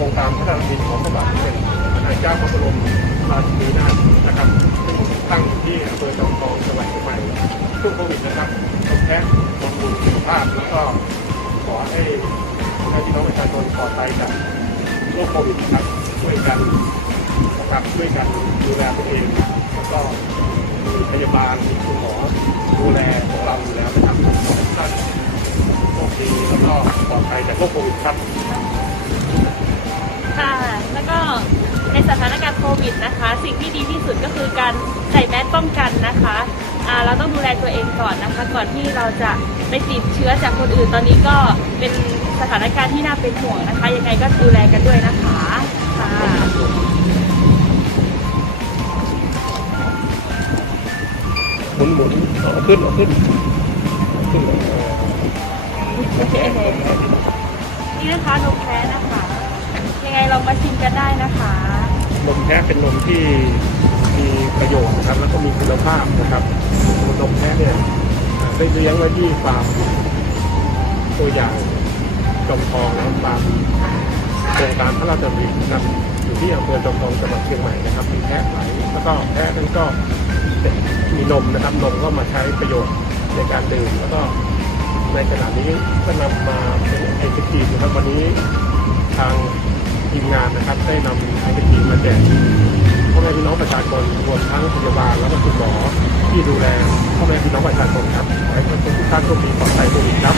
เจ้าพระบรมราชินีนาถนะครับตั้งที่อำเภอจอมทองจังหวัดเชียงใหม่ช่วงโควิดนะครับตรงแท้บำรุงสุขภาพแล้วก็ขอให้ให้พี่น้องประชาชนปลอดภัยจากโรคโควิดนะครับช่วยกันนะครับช่วยกันดูแลตัวเองแล้วก็มีพยาบาลมีคุณหมอดูแลของเราอยู่แล้วนะครับขอให้ท่านโชคดีแล้วก็ปลอดภัยจากโรคโควิดครับ สถานการณ์โควิดนะคะ สิ่งที่ดีที่สุดก็คือการใส่แมสป้องกันนะคะอ่าเราต้องดูแลตัวเองก่อนนะคะ ก่อนที่เราจะไปติดเชื้อจากคนอื่น ตอนนี้ก็เป็นสถานการณ์ที่น่าเป็นห่วงนะคะ ยังไงก็ดูแลกันด้วยนะคะค่ะหมุนหมุนเอาขึ้นเอาขึ้นขึ้นเลยนี่นะคะนมแท้นะคะ ยังไงลองมาชิมกันได้นะคะ นมแท้เป็นนมที่มีประโยชน์นะครับ แล้วก็มีคุณภาพนะครับนมแท้เนี่ยได้เลี้ยงไว้ที่ฟาร์มตัวอย่างจอมทองนะครับฟาร์มโครงการพระราชดำรินะครับอยู่ที่อำเภอจอมทองจังหวัดเชียงใหม่นะครับ มีแพะไหลแล้วก็แพะนั้นก็มีนมนะครับนมก็มาใช้ประโยชน์ในการดื่มแล้วก็ในขณะนี้ก็นำมาเป็นไอศครีมนะครับวันนี้ทาง ทีมงานนะครับ ได้นำไอศครีมมาแจกพ่อแม่พี่น้องประชาชนรวมทั้งพยาบาลแล้วก็คุณหมอที่ดูแลพ่อแม่พี่น้องประชาชนครับขอให้ทุกท่านโชคดีปลอดภัยโควิดครับ